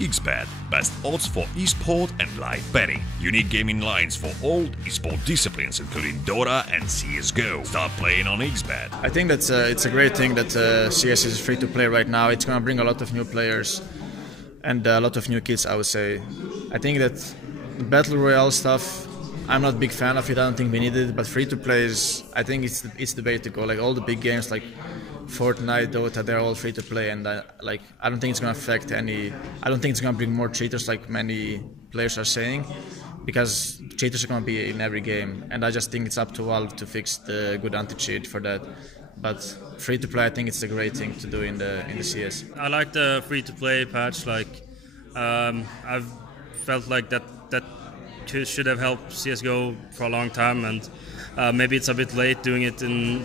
XBet, best odds for esport and live betting. Unique gaming lines for all esport disciplines including Dota and CSGO. Start playing on XBet. I think that it's a great thing that CS is free to play right now. It's going to bring a lot of new players and a lot of new kids, I would say. I think that the Battle Royale stuff, I'm not a big fan of it. I don't think we need it, but free to play is, I think it's the way to go. Like all the big games like Fortnite, Dota, they're all free to play, and I don't think it's going to affect any. I don't think it's going to bring more cheaters like many players are saying, because cheaters are going to be in every game, and I just think it's up to Valve to fix the good anti-cheat for that. But free to play, I think it's a great thing to do in the CS. I like the free to play patch. I've felt like that should have helped CSGO for a long time, and maybe it's a bit late doing it in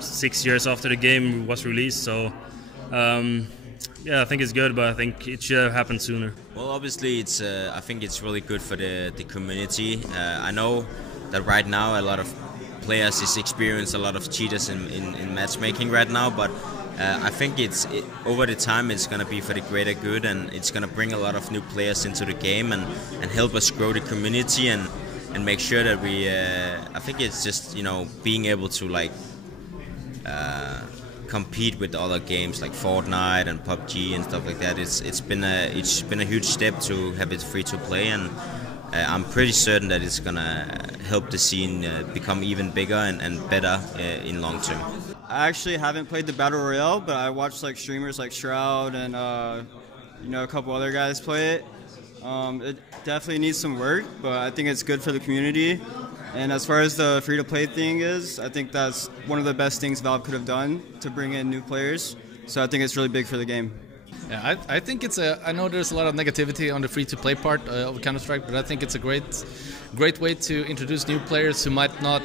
6 years after the game was released. So yeah, I think it's good, but I think it should have happened sooner. Well, obviously, I think it's really good for the community. I know that right now a lot of players is experience a lot of cheaters in matchmaking right now, but I think over the time it's going to be for the greater good, and it's going to bring a lot of new players into the game and help us grow the community and make sure that we. I think it's just being able to compete with other games like Fortnite and PUBG and stuff like that. It's been a huge step to have it free to play, and I'm pretty certain that it's gonna help the scene become even bigger and better in long term. I actually haven't played the Battle Royale, but I watched streamers like Shroud and a couple other guys play it. It definitely needs some work, but I think it's good for the community. And as far as the free-to-play thing is, I think that's one of the best things Valve could have done to bring in new players. So I think it's really big for the game. Yeah, I think I know there's a lot of negativity on the free-to-play part of Counter-Strike, but I think it's a great way to introduce new players who might not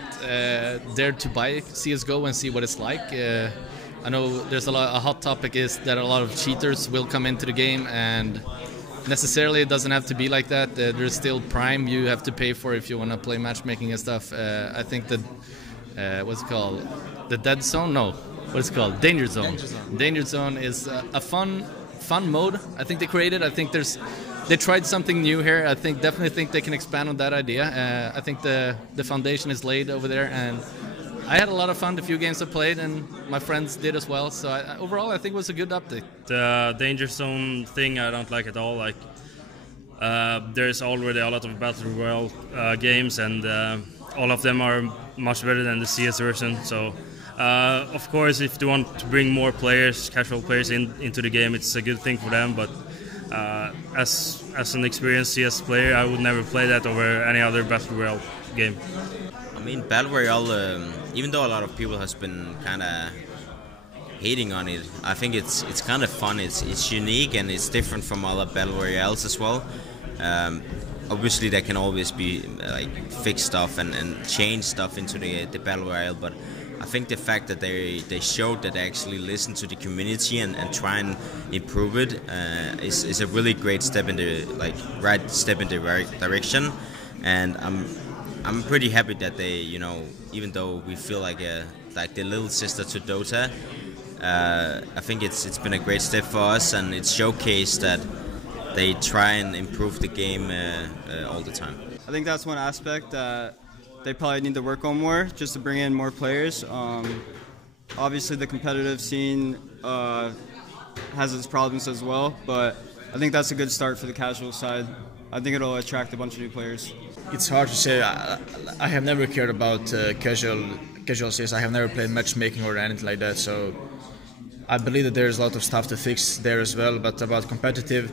dare to buy CSGO and see what it's like. I know there's a hot topic is that a lot of cheaters will come into the game, and necessarily it doesn't have to be like that. There's still Prime you have to pay for if you want to play matchmaking and stuff. I think that what's it called, the Dead Zone? No, what is it called? Danger Zone. Danger Zone is a fun mode. I think they created. I think they tried something new here. I definitely think they can expand on that idea. I think the foundation is laid over there, and I had a lot of fun the few games I played, and my friends did as well. So overall, I think it was a good update. The Danger Zone thing, I don't like at all. There's already a lot of Battle Royale games, and all of them are much better than the CS version. So, of course, if they want to bring more players, casual players into the game, it's a good thing for them. But as an experienced CS player, I would never play that over any other Battle Royale game. I mean, Battle Royale, even though a lot of people has been kind of hating on it, I think it's kind of fun. It's unique and it's different from other Battle Royales as well. Obviously, there can always be fix stuff and change stuff into the Battle Royale, but I think the fact that they showed that they actually listen to the community and try and improve it is a really great step in the right step in the right direction, and I'm pretty happy that they, even though we feel like the little sister to Dota, I think it's been a great step for us, and it's showcased that they try and improve the game all the time. I think that's one aspect that they probably need to work on more, just to bring in more players. Obviously, the competitive scene has its problems as well, but I think that's a good start for the casual side. I think it'll attract a bunch of new players. It's hard to say. I have never cared about casual CS. I have never played matchmaking or anything like that, so I believe that there's a lot of stuff to fix there as well. But about competitive,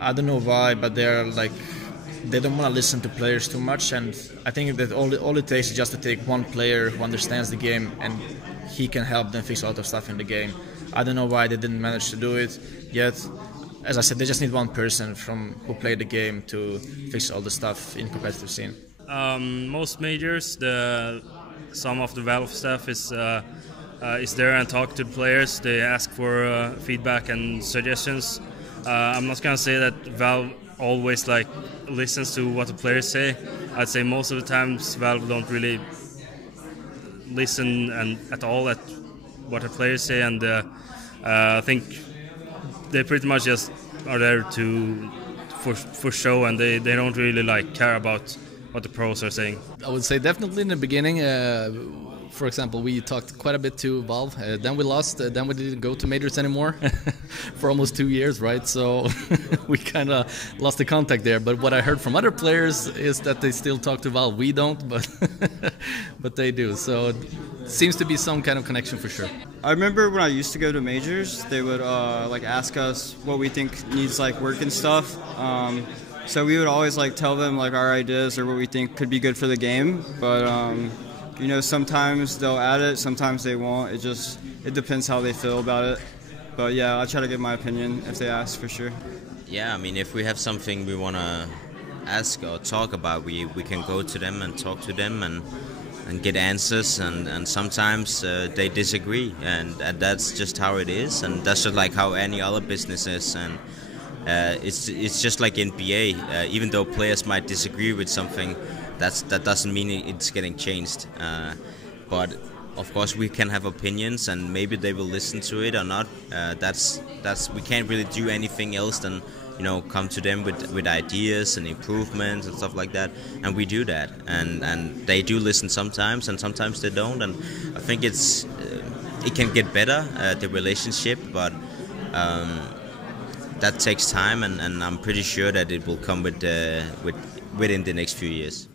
I don't know why, but they don't want to listen to players too much, and I think that all it takes is just to take one player who understands the game, and he can help them fix a lot of stuff in the game. I don't know why they didn't manage to do it yet. As I said, they just need one person who played the game to fix all the stuff in competitive scene. Most majors, some of the Valve staff is there and talk to the players. They ask for feedback and suggestions. I'm not gonna say that Valve always listens to what the players say. I'd say most of the times Valve don't really listen at all at what the players say, and I think they pretty much just are there to for show, and they don't really like care about what the pros are saying. I would say definitely in the beginning. For example, we talked quite a bit to Valve. Then we lost. Then we didn't go to majors anymore for almost 2 years, right? So we kind of lost the contact there. But what I heard from other players is that they still talk to Valve. We don't, but but they do. So it seems to be some kind of connection for sure. I remember when I used to go to majors, they would like ask us what we think needs like work and stuff. So we would always like tell them like our ideas or what we think could be good for the game. But you know, sometimes they'll add it, sometimes they won't. It depends how they feel about it. But yeah, I'll try to give my opinion if they ask, for sure. Yeah, I mean, if we have something we want to ask or talk about, we can go to them and talk to them and get answers. And sometimes they disagree, and that's just how it is. And that's just like how any other business is. And it's just like NBA. Even though players might disagree with something, that doesn't mean it's getting changed. But of course we can have opinions, and maybe they will listen to it or not. That's we can't really do anything else than, you know, come to them with ideas and improvements and stuff like that, and we do that, and they do listen sometimes, and sometimes they don't. And I think it can get better, the relationship, but that takes time, and I'm pretty sure that it will come within the next few years.